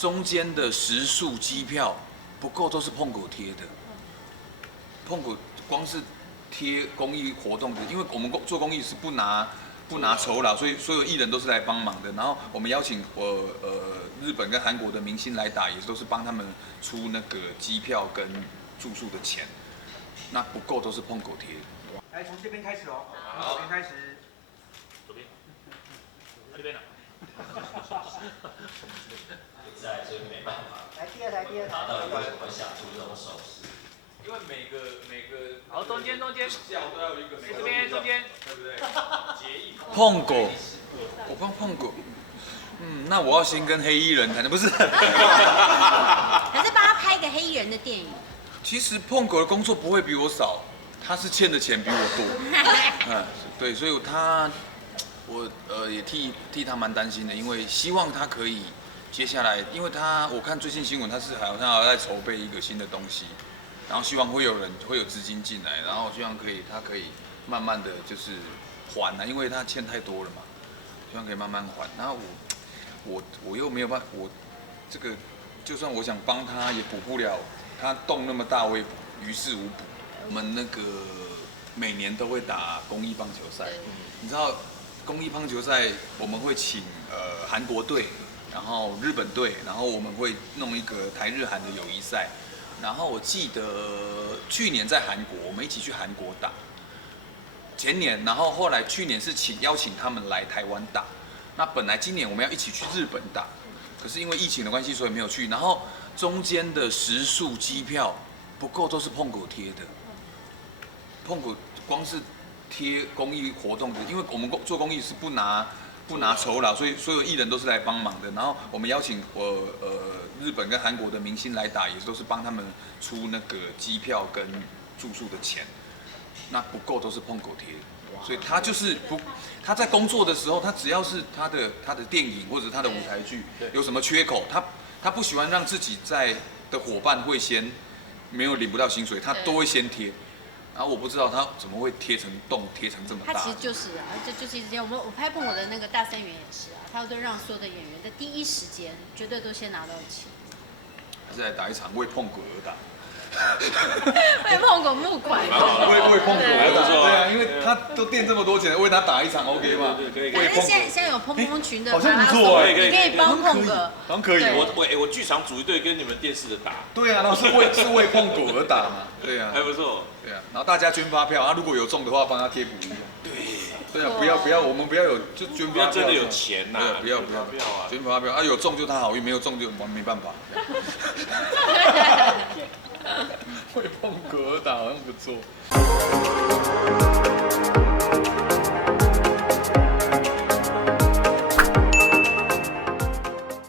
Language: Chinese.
中间的食宿机票不够，都是碰狗贴的。碰狗光是贴公益活动的，因为我们做公益是不拿酬劳，所以所有艺人都是来帮忙的。然后我们邀请日本跟韩国的明星来打，也都是帮他们出那个机票跟住宿的钱。那不够都是碰狗贴。来，从这边开始哦。好，这边开始。左边。这边呢？在，所以没办法。来，第二台。他到底为什么会想出这种手势？因为每个好，中间，都要有一个这边中间，对不对？结义碰狗，我帮碰狗。那我要先跟黑衣人谈的，不是？可是帮他拍一个黑衣人的电影。其实碰狗的工作不会比我少，他是欠的钱比我多。对，所以我也替他蛮担心的，因为希望他可以接下来，因为我看最近新闻，他是好像在筹备一个新的东西，然后希望会有资金进来，然后希望他可以慢慢的就是还因为他欠太多了嘛，希望可以慢慢还。然后我又没有办法，我这个就算我想帮他也补不了，他洞那么大，我也于事无补。我们那个每年都会打公益棒球赛，你知道公益棒球赛我们会请韩国队，然后日本队，然后我们会弄一个台日韩的友谊赛。然后我记得去年在韩国，我们一起去韩国打。前年，然后后来去年是邀请他们来台湾打。那本来今年我们要一起去日本打，可是因为疫情的关系，所以没有去。然后中间的食宿机票不够，都是碰狗贴的。碰狗光是贴公益活动的，因为我们做公益是不拿酬劳，所以所有艺人都是来帮忙的。然后我们邀请日本跟韩国的明星来打，也都是帮他们出那个机票跟住宿的钱。那不够都是碰狗贴，所以他就是他在工作的时候，他只要是他的电影或者他的舞台剧有什么缺口，他不喜欢让自己的伙伴会先没有领不到薪水，他都会先贴。然后我不知道他怎么会贴成洞，贴成这么大。他其实就是这就是一直这样。我拍碰我的那个大三元也是他都让所有的演员在第一时间绝对都先拿到钱。还是来打一场为碰狗而打。为碰狗募款，为碰狗而打，对啊，因为他都垫这么多钱，为他打一场 OK 吗？对，反正现在有碰碰群的，好像不错可以你可以帮碰个，好像可以。我剧场组一队跟你们电视的打。对啊，然后是为碰狗而打嘛，对啊，还不错。对啊，然后大家捐发票，如果有中的话，帮他贴补一下。对啊，不要，我们不要有就捐发票，真的有钱呐，不要捐发票有中就他好运，没有中就我们没办法。为碰狗而打好像不错。